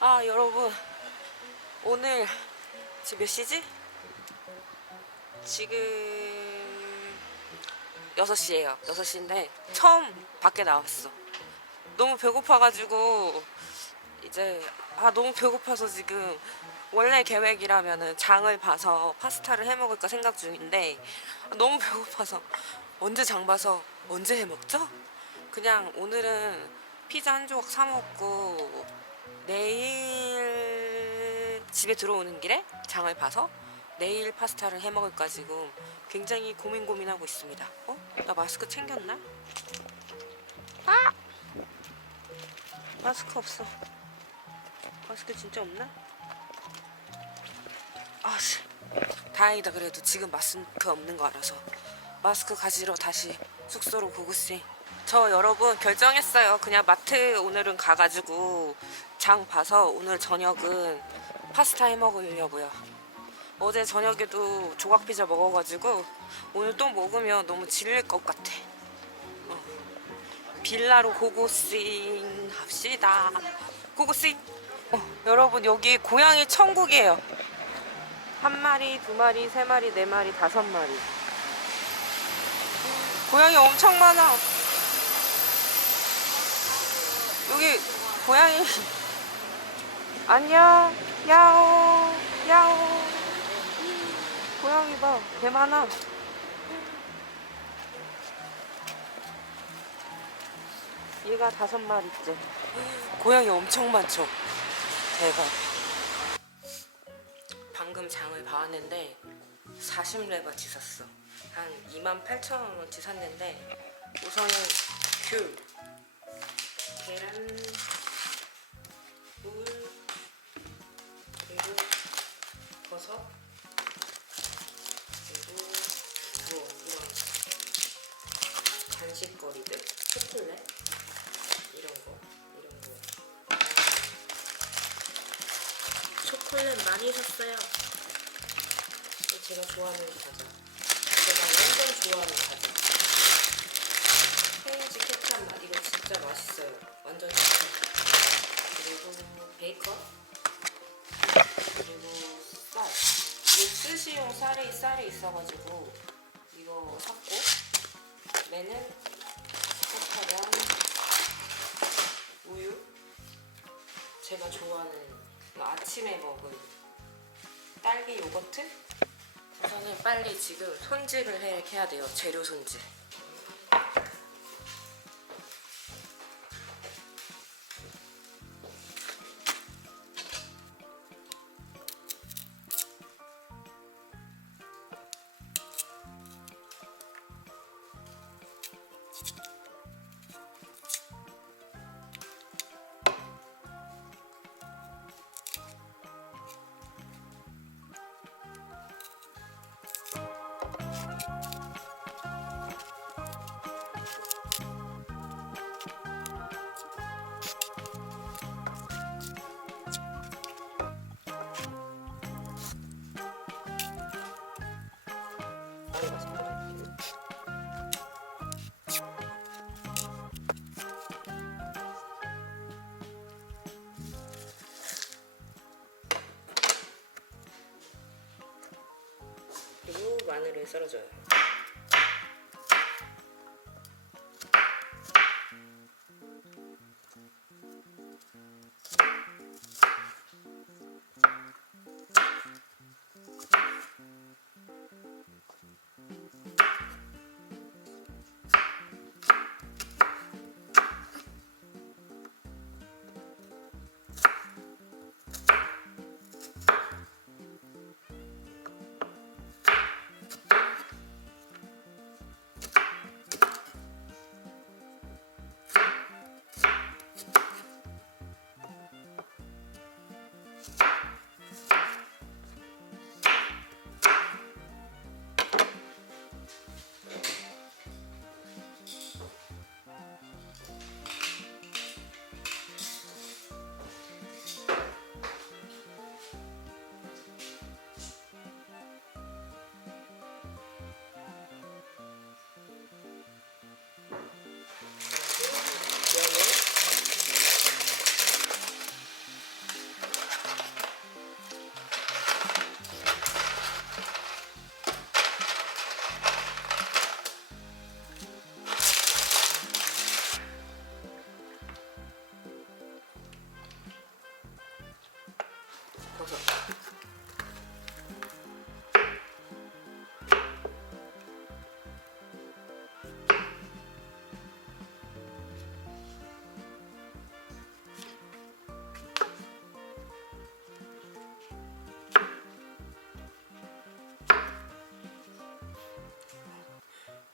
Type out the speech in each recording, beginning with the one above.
아, 여러분, 오늘 지금 몇 시지? 지금 6시예요. 6시인데 처음 밖에 나왔어. 너무 배고파가지고 이제 너무 배고파서 지금 원래 계획이라면은 장을 봐서 파스타를 해 먹을까 생각 중인데 너무 배고파서 언제 장 봐서 언제 해 먹죠? 그냥 오늘은 피자 한 조각 사 먹고 내일 집에 들어오는 길에 장을 봐서 내일 파스타를 해 먹을까 지금 굉장히 고민하고 있습니다. 나 마스크 챙겼나? 아! 마스크 없어. 마스크 진짜 없나? 아씨. 다행이다. 그래도 지금 마스크 없는 거 알아서. 마스크 가지러 다시 숙소로 고고싱. 저 여러분 결정했어요. 그냥 마트 오늘은 가가지고 장 봐서 오늘 저녁은 파스타 해 먹으려고요. 어제 저녁에도 조각 피자 먹어가지고 오늘 또 먹으면 너무 질릴 것 같아. 빌라로 고고싱 합시다. 고고싱. 여러분 여기 고양이 천국이에요. 한 마리, 두 마리, 세 마리, 네 마리, 5마리. 고양이 엄청 많아. 여기 고양이. 안녕. 야옹. 야옹. 고양이 봐. 개 많아. 얘가 5마리째. 고양이 엄청 많죠. 대박. 방금 장을 봐왔는데 40레바치 샀어. 한 28,000원어치 샀는데 우선은 귤, 계란, 물, 그리고 버섯, 그리고 이런 간식거리들, 초콜릿 이런 거. 초콜릿 많이 샀어요. 제가 좋아하는 과자. 제가 완전 좋아하는 과자. 페인지 케찹 맛. 이거 진짜 맛있어요. 완전 좋죠. 그리고 베이컨. 그리고 쌀. 이거 스시용 쌀이 있어가지고 이거 샀고. 매는 사탕, 우유. 제가 좋아하는 아침에 먹은 딸기 요거트. 우선은 빨리 지금 손질을 해야 돼요. 재료 손질. 그리고 마늘을 썰어줘요. 버섯.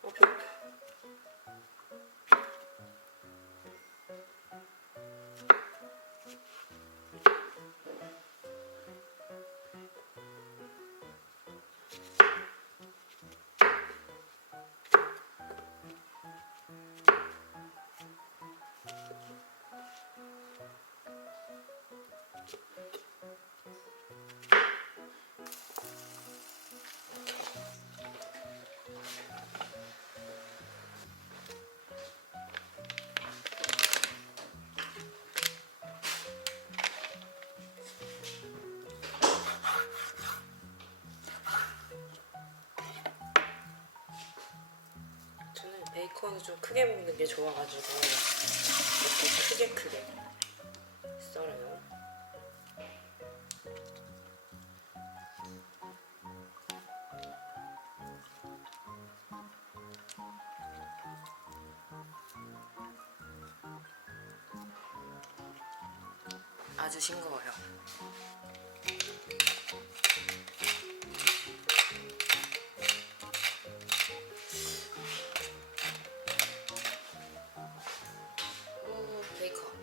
배고파. 저는 베이컨을 좀 크게 먹는 게 좋아가지고 이렇게 크게 썰어요. 아주 싱거워요. 베이컨.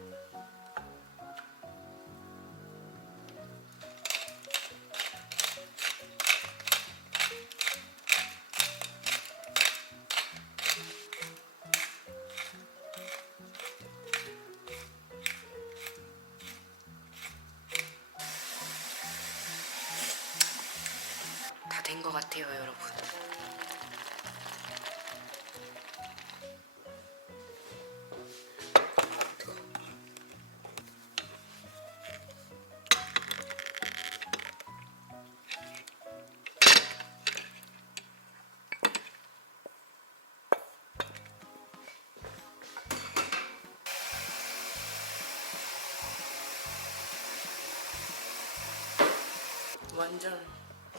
다 된 것 같아요, 여러분. 완전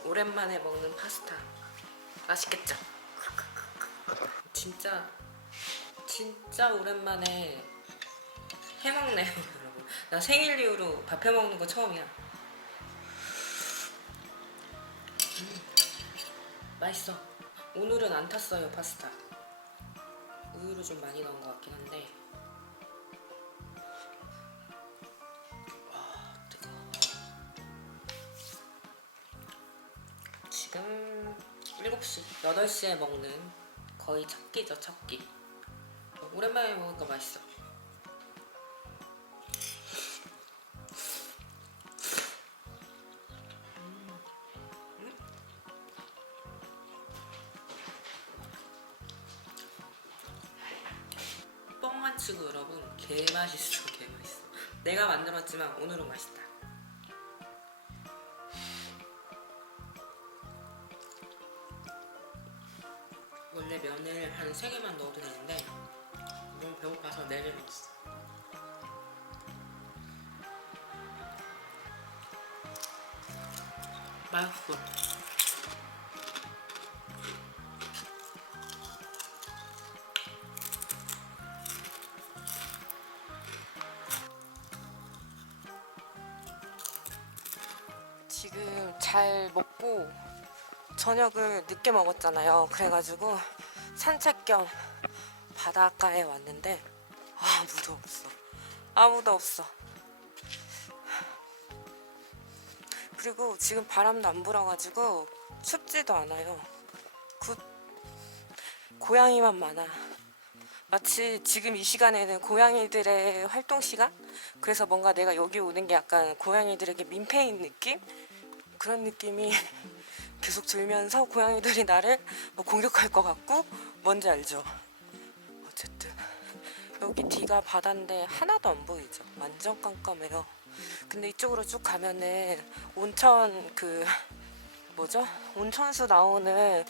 오랜만에 먹는 파스타. 맛있겠죠? 진짜 오랜만에 해먹네요, 여러분. 나 생일 이후로 밥 해먹는 거 처음이야. 맛있어. 오늘은 안 탔어요, 파스타. 우유를 좀 많이 넣은 것 같긴 한데. 지금 7시, 8시에 먹는 거의 첫 끼죠, 첫 끼. 오랜만에 먹으니까 맛있어. 뻥만 치고 여러분, 개맛있어, 개맛있어. 내가 만들었지만 오늘은 맛있다. 원래 면을 한 3개만 넣어도 되는데 너무 배고파서 4개 넣었어. 맛있어. 지금 잘 먹고 저녁을 늦게 먹었잖아요. 그래가지고 산책 겸 바닷가에 왔는데 아무도 없어. 아무도 없어. 그리고 지금 바람도 안 불어가지고 춥지도 않아요. 고양이만 많아. 마치 지금 이 시간에는 고양이들의 활동 시간? 그래서 뭔가 내가 여기 오는 게 약간 고양이들에게 민폐인 느낌? 그런 느낌이 계속 들면서 고양이들이 나를 뭐 공격할 것 같고, 뭔지 알죠? 어쨌든 여기 뒤가 바다인데 하나도 안 보이죠? 완전 깜깜해요. 근데 이쪽으로 쭉 가면은 온천 온천수 나오는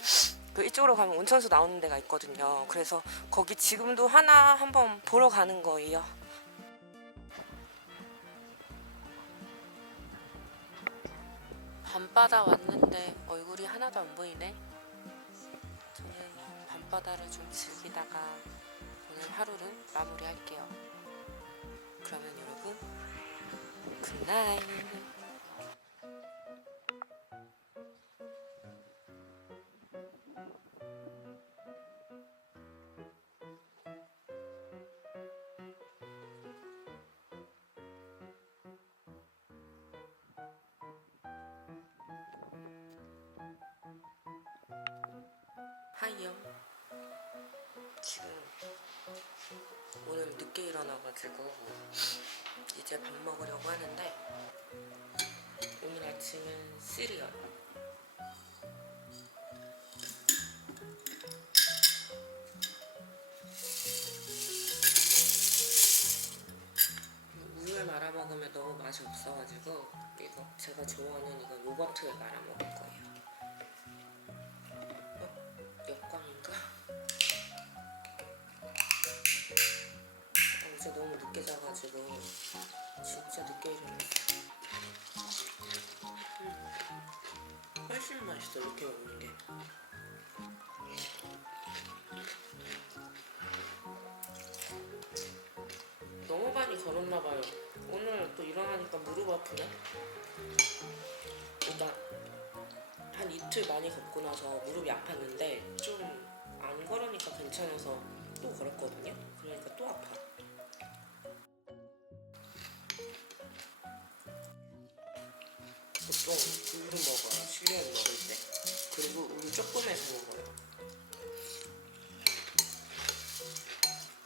이쪽으로 가면 온천수 나오는 데가 있거든요. 그래서 거기 지금도 하나 한번 보러 가는 거예요. 밤바다 왔는데 얼굴이 하나도 안 보이네. 저는 밤바다를 좀 즐기다가 오늘 하루를 마무리할게요. 그러면 여러분 굿나잇. 하이요. 지금 오늘 늦게 일어나가지고 이제 밥 먹으려고 하는데 오늘 아침은 시리얼. 우유에 말아 먹으면 너무 맛이 없어가지고 이거 제가 좋아하는 이거 요거트에 말아 먹을 거예요. 역광인가? 어제 너무 늦게 자가지고 진짜 늦게 일어났어. 훨씬 맛있어 이렇게 먹는 게. 너무 많이 걸었나봐요. 오늘 또 일어나니까 무릎 아프네. 그러니까 한 이틀 많이 걷고 나서 무릎이 아팠는데 좀 안 걸으니까 괜찮아서 또 걸었거든요. 그러니까 또 아파. 보통 우유 먹어요. 실리언 먹을 때. 그리고 우유 조금 해서 먹어요.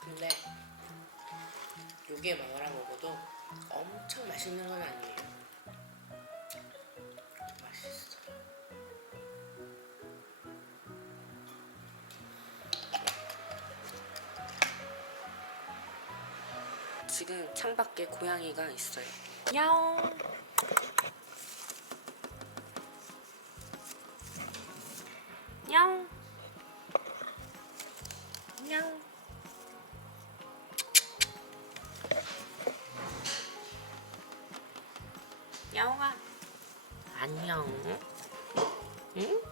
근데 여기에 말아 먹어도 엄청 맛있는 건 아니에요. 맛있어. 지금 창밖에 고양이가 있어요. 야옹. 야옹. 야옹. 야옹아. 안녕. 응?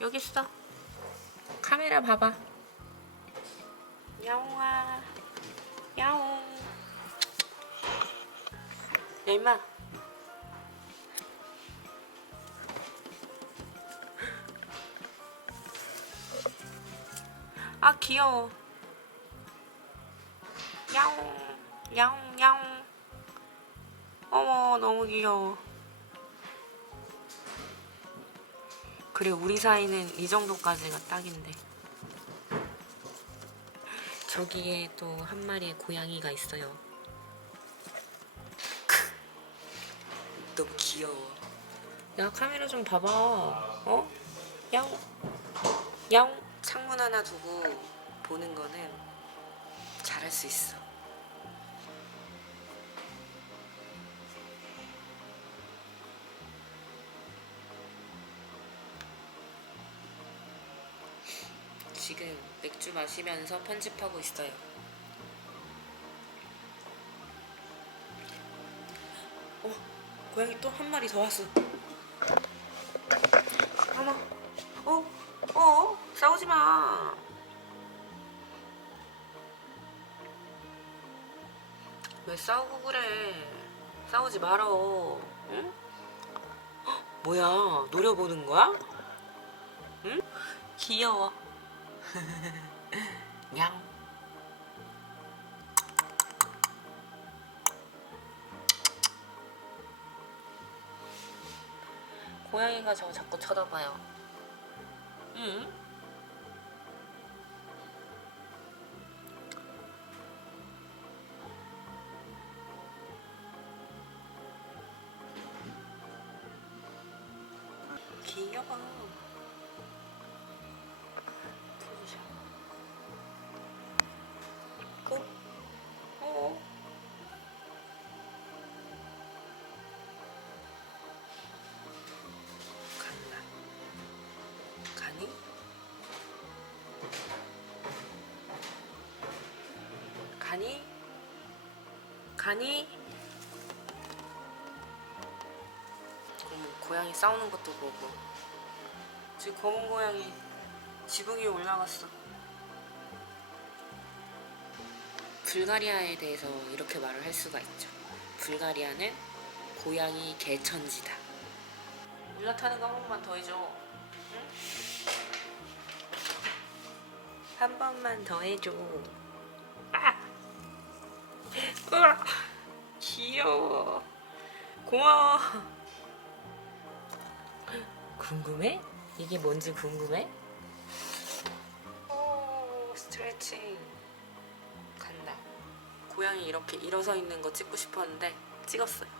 여기 있어. 카메라 봐봐. 야옹아. 야옹. 야 임마. 아 귀여워. 야옹. 야옹 야옹. 어머 너무 귀여워. 그래 우리 사이는 이 정도까지가 딱인데. 저기에 또 한 마리의 고양이가 있어요. 너무 귀여워. 야 카메라 좀 봐봐. 어? 야옹. 야옹. 창문 하나 두고 보는 거는 잘할 수 있어. 지금 맥주 마시면서 편집하고 있어요. 고양이 또 한 마리 더 왔어. 어머. 싸우지 마. 왜 싸우고 그래? 싸우지 말어. 응? 뭐야? 노려보는 거야? 응? 귀여워. 냥. 고양이가 저 자꾸 쳐다봐요. 응? 귀여워. 가니? 가니? 가니? 고양이 싸우는 것도 보고. 지금 검은 고양이 지붕 위에 올라갔어. 불가리아에 대해서 이렇게 말을 할 수가 있죠. 불가리아는 고양이 개천지다. 올라타는 거 한 번만 더 해줘. 응? 한 번만 더 해줘. 아! 으아! 귀여워. 고마워. 궁금해? 이게 뭔지 궁금해? 오, 스트레칭. 간다. 고양이 이렇게 일어서 있는 거 찍고 싶었는데 찍었어요.